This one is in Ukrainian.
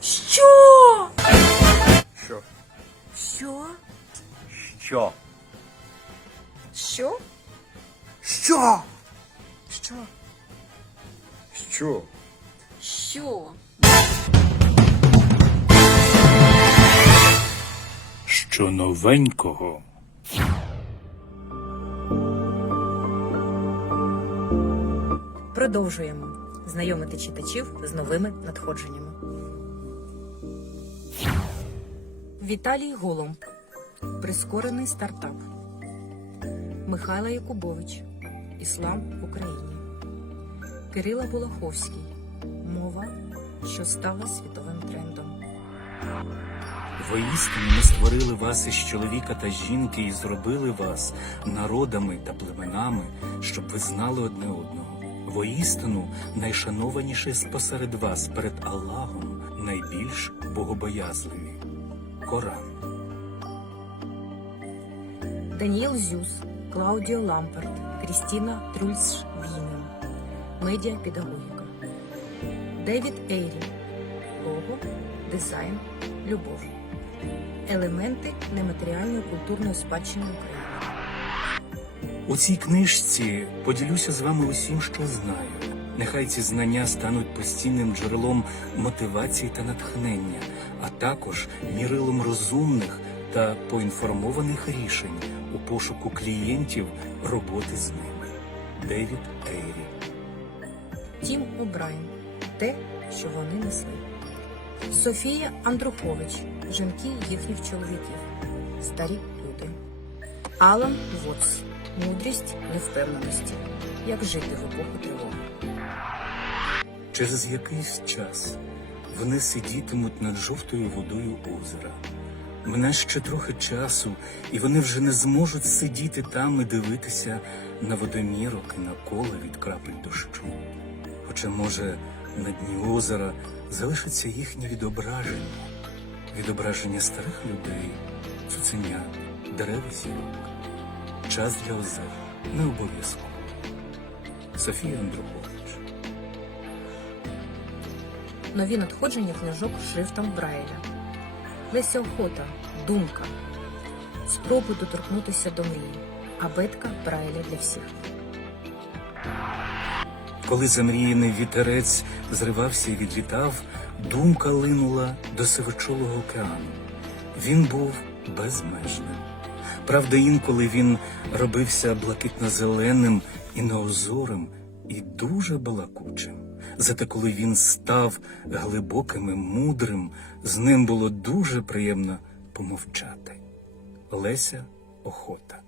Що? Що? Що? Що? Що? Що? Що? Що? Що? Що новенького? Продовжуємо знайомити читачів з новими надходженнями. Віталій Голомб. Прискорений стартап. Михайло Якубович. Іслам в Україні. Кирило Болоховський. Мова, що стала світовим трендом. Воістину ми створили вас із чоловіка та жінки і зробили вас народами та племенами, щоб ви знали одне одного. Воістину найшанованіший спосеред вас перед Аллахом найбільш богобоязливі. Коран. Даніел Зюс, Клаудіо Ламперт, Крістіна Трюльш Вінен. Медіапедагогіка. Девід Ейрі. Лого, дизайн, любов. Елементи нематеріальної культурної спадщини України. У цій книжці поділюся з вами усім, що знаю. Нехай ці знання стануть постійним джерелом мотивації та натхнення, а також мірилом розумних та поінформованих рішень у пошуку клієнтів роботи з ними. Девід Ейрі. Тім О'Брайен. Те, що вони несли. Софія Андрухович. Жінки їхніх чоловіків. Старі люди. Алан Вотс. Мудрість невпевненості. Як жити в епоху тривоги. Через якийсь час вони сидітимуть над жовтою водою озера. Мене ще трохи часу, і вони вже не зможуть сидіти там і дивитися на водомірок і на коло від крапель дощу. Хоча, може, на дні озера залишиться їхнє відображення, відображення старих людей, цуценят, дерев і зірок. Час для озер не обов'язково. Софія Андрухович. Нові надходження книжок шрифтом Брайля. Леся Охота. Думка. Спробуй доторкнутися до мрії. Абетка Брайля для всіх. Коли замріяний вітерець зривався і відлітав, думка линула до сивочолого океану. Він був безмежним. Правда, інколи він робився блакитно-зеленим і неозорим, і дуже балакучим. Зате коли він став глибоким і мудрим, з ним було дуже приємно помовчати. Леся Охота.